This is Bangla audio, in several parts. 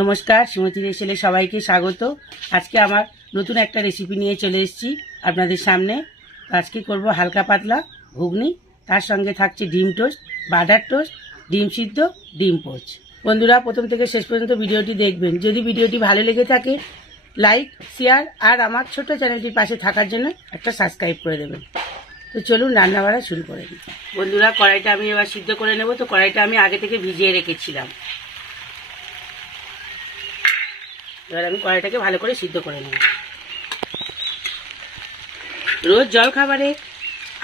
নমস্কার, সুমতি রেসেলে সবাইকে স্বাগত। আজকে আমার নতুন একটা রেসিপি নিয়ে চলে এসেছি আপনাদের সামনে। আজকে করব হালকা পাতলা ঘুগনি, তার সঙ্গে থাকছে ডিম টোস্ট, বাটার টোস্ট, ডিম সিদ্ধ, ডিম পোচ। বন্ধুরা, প্রথম থেকে শেষ পর্যন্ত ভিডিওটি দেখবেন। যদি ভিডিওটি ভালো লেগে থাকে লাইক, শেয়ার আর আমার ছোট চ্যানেলটির পাশে থাকার জন্য একটা সাবস্ক্রাইব করে দেবেন। তো চলুন রান্না বাড়া শুরু করে দিই। বন্ধুরা, কড়াইটা আমি এবার সিদ্ধ করে নেব। তো কড়াইটা আমি আগে থেকে ভিজিয়ে রেখেছিলাম। এবার আমি কড়াইটাকে ভালো করে সিদ্ধ করে নেব। রোজ জল খাবারে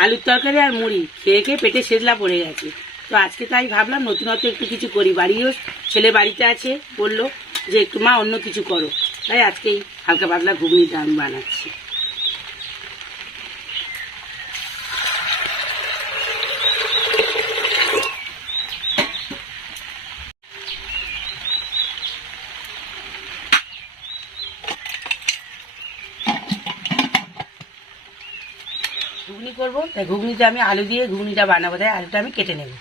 আলুর তরকারি আর মুড়ি খেয়ে খেয়ে পেটে সেজলা পড়ে গেছে। তো আজকে তাই ভাবলাম নতুনত্ব একটু কিছু করি। বাড়িও ছেলে বাড়িতে আছে, বললো যে একটু মা অন্য কিছু করো, তাই আজকেই হালকা পাতলা ঘুগনিটা আমি বানাচ্ছি। ঘুগনি করবো, তাই ঘুগনিতে আমি আলু দিয়ে ঘুগনিটা বানাবো, তাই আলুটা আমি কেটে নেব।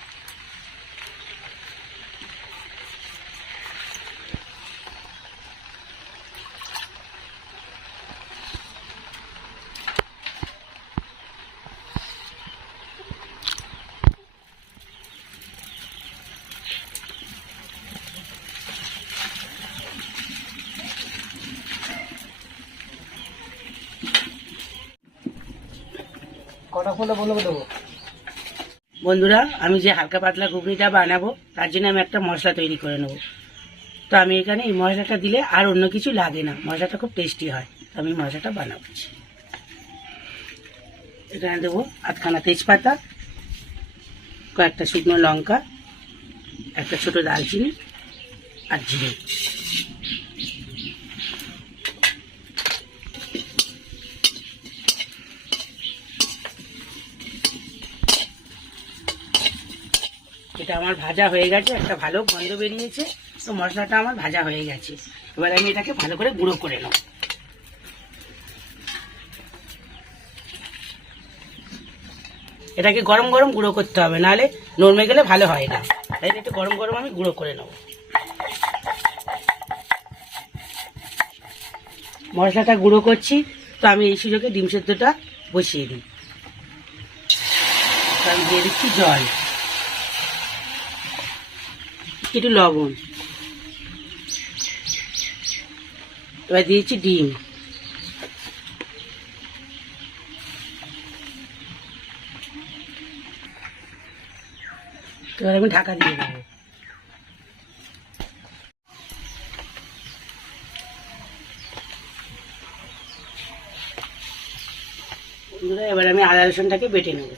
কটা ফোনে বলে দেবো। বন্ধুরা, আমি যে হালকা পাতলা ঘুগনিটা বানাবো তার জন্য আমি একটা মশলা তৈরি করে নেব। তো আমি এখানে এই মশলাটা দিলে আর অন্য কিছু লাগে না, মশলাটা খুব টেস্টি হয়। তো আমি মশলাটা বানাচ্ছি। এখানে দেবো আধখানা তেজপাতা, কয়েকটা শুকনো লঙ্কা, একটা ছোট দারচিনি আর জিরে। এটা আমার ভাজা হয়ে গেছে, একটা ভালো গন্ধ বেরিয়েছে। তো মশলাটা আমার ভাজা হয়ে গেছে। এবার আমি এটাকে ভালো করে গুঁড়ো করে নেব। এটাকে গরম গরম গুঁড়ো করতে হবে, নাহলে নরমে গেলে ভালো হয় না। তাই একটু গরম গরম আমি গুঁড়ো করে নেব। মশলাটা গুঁড়ো করছি, তো আমি এই সুযোগে ডিম সেদ্ধটা বসিয়ে দিই। আমি দিয়ে দিচ্ছি জল, একটু লবণ, এবার দিয়েছি ডিম। এবার আমি ঢাকা দিয়ে দেবো। এবার আমি আদা রসুনটাকে বেটে নেব।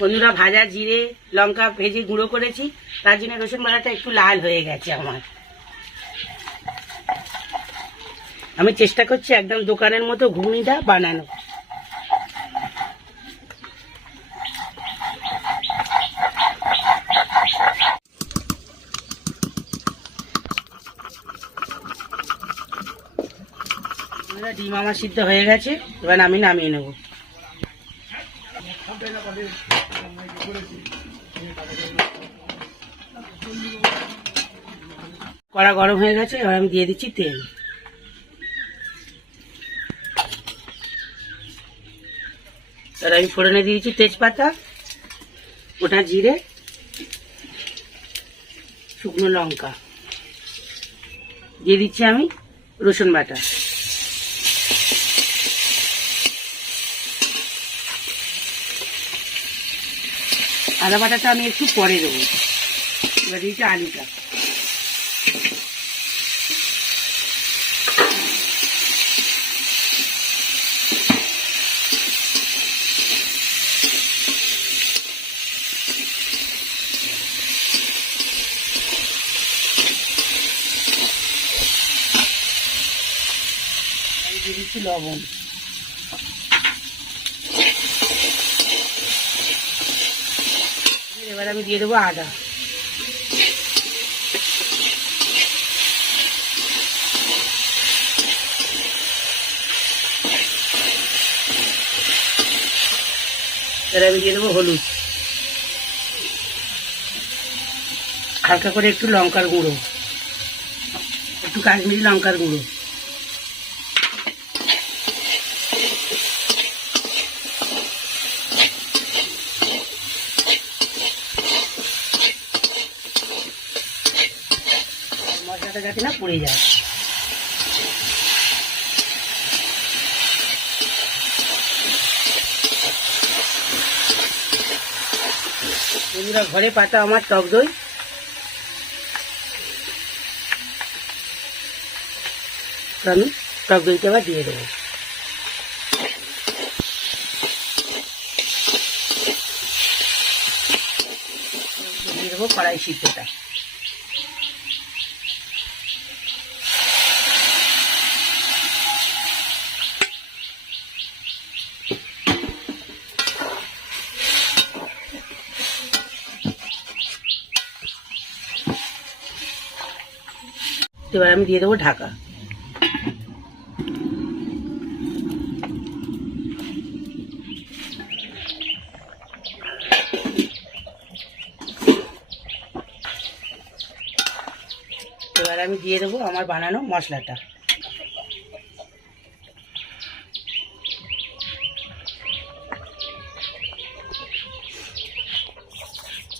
বন্ধুরা, ভাজা জিরে লঙ্কা ভেজে গুঁড়ো করেছি, তার জন্য রসুন বাটাটা একটু লাল হয়ে গেছে আমার। আমি চেষ্টা করছি একদম দোকানের মতো ঘুগনিটা বানানো। ডিম আমার সিদ্ধ হয়ে গেছে, এবার আমি নামিয়ে নেব। কড়া গরম হয়ে গেছে, এবার আমি দিয়ে দিচ্ছি তেল। এবার আমি ফোড়নে দিয়েছি তেজপাতা, গোটা জিরে, শুকনো লঙ্কা, দিয়ে দিচ্ছি আমি রসুন বাটা। আদা বাটাটা আমি একটু পরে দেবো। এবার দিয়েছি আলুটা। দিয়ে দিচ্ছি লবণ। এবার আমি দিয়ে দেবো আদা। এবার আমি দিয়ে দেবো হলুদ, হালকা করে একটু লঙ্কার গুঁড়ো, একটু কাশ্মীরি লঙ্কার গুঁড়ো, মশলাটা যাতে না পুড়ে যায়। বন্ধুরা, ঘরে পাতা আমার টক দই, তো আমি টক দইটা আবার দিয়ে দেবো। দিয়ে দেবো কড়াই সিদ্ধটা। এবার আমি দিয়ে দেবো ঢাকা। এবার আমি দিয়ে দেবো আমার বানানো মশলাটা।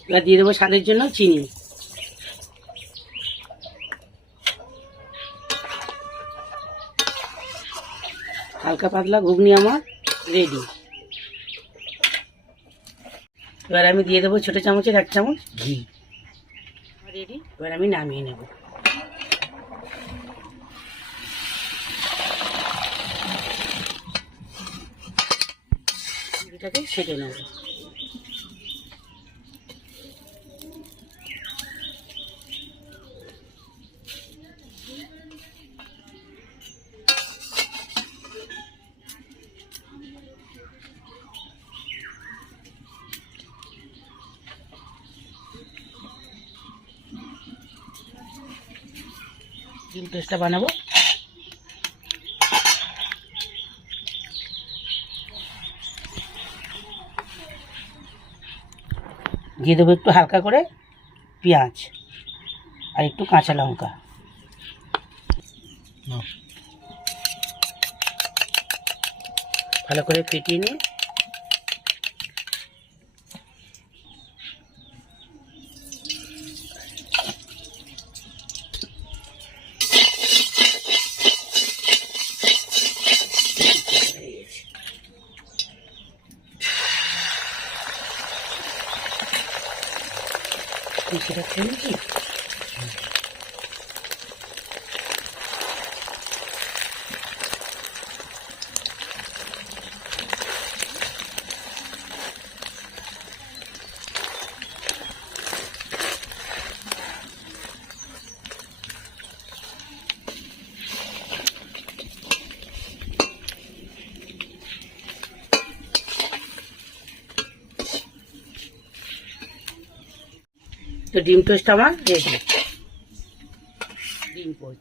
এবার দিয়ে দেবো স্বাদের জন্য চিনি। হালকা পাতলা ঘুগনি আমার রেডি। এবার আমি দিয়ে দেবো ছোটো চামচের 1 চামচ ঘি। রেডি। এবার আমি নামিয়ে নেব। এটাকে ছেড়ে নেব। ডিম টোস্টটা বানাবো। দিয়ে দেবো একটু হালকা করে পেঁয়াজ আর একটু কাঁচা লঙ্কা। ভালো করে ফেটিয়ে নিয়ে সেটা খেয়ে কি তো ডিম টোস্ট আমার রেডি। ডিম পোচ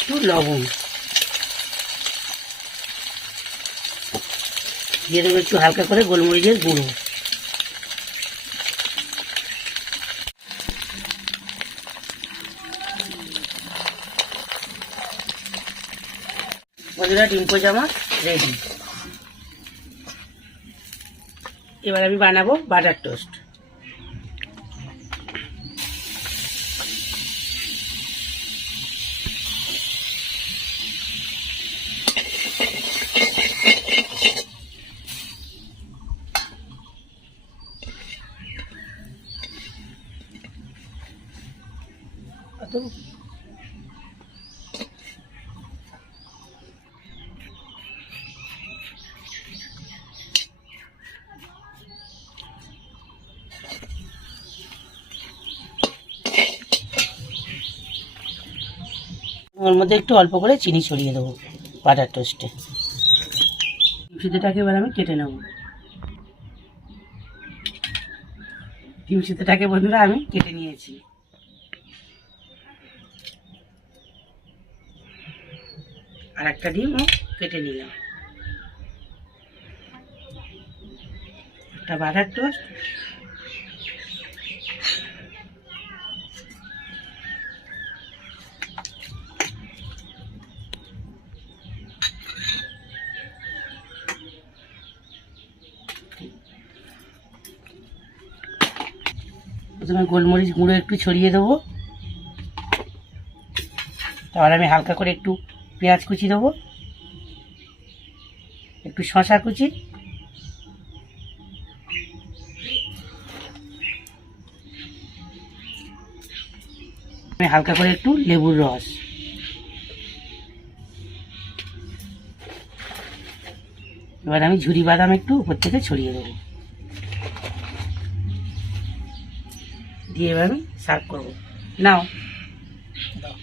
একটু লবণ দিয়ে দেবো, একটু হালকা করে গোলমরিচের গুঁড়ো। বন্ধুরা, ডিম পোচ আমার রেডি। এবার আমি বানাবো বাটার টোস্ট। ওর মধ্যে একটু অল্প করে চিনি ছড়িয়ে দেবো বাটার টোস্টে। ফিতেটাকে এবার আমি কেটে নেব। ডিম সিদ্ধটাকে বন্ধুরা আমি কেটে নিয়েছি। আর একটা ডিমও কেটে নিলাম। একটা বাটার টোস্ট, প্রথমে গোলমরিচ গুঁড়ো একটু ছড়িয়ে দেবো। তারপর আমি হালকা করে একটু পেঁয়াজ কুচি দেবো, একটু শসা কুচি, আমি হালকা করে একটু লেবুর রস, এবার আমি ঝুরি বাদাম একটু উপর থেকে ছড়িয়ে দেবো, দিয়ে এবার আমি সার্ভ করবো। নাও। দাও।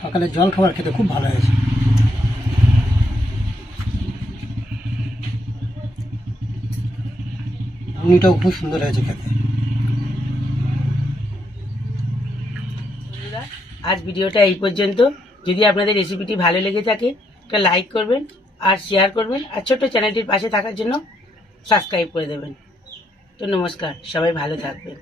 সকালে জল খাবার খেতে খুব ভালো হয়েছে। ঘুগনিটাও খুব সুন্দর হয়েছে খেতে। আজ ভিডিওটা এই পর্যন্ত। যদি আপনাদের রেসিপিটি ভালো লেগে থাকে একটা লাইক করবেন আর শেয়ার করবেন, আর ছোট্ট চ্যানেলটির পাশে থাকার জন্য সাবস্ক্রাইব করে দেবেন। তো নমস্কার, সবাই ভালো থাকবেন।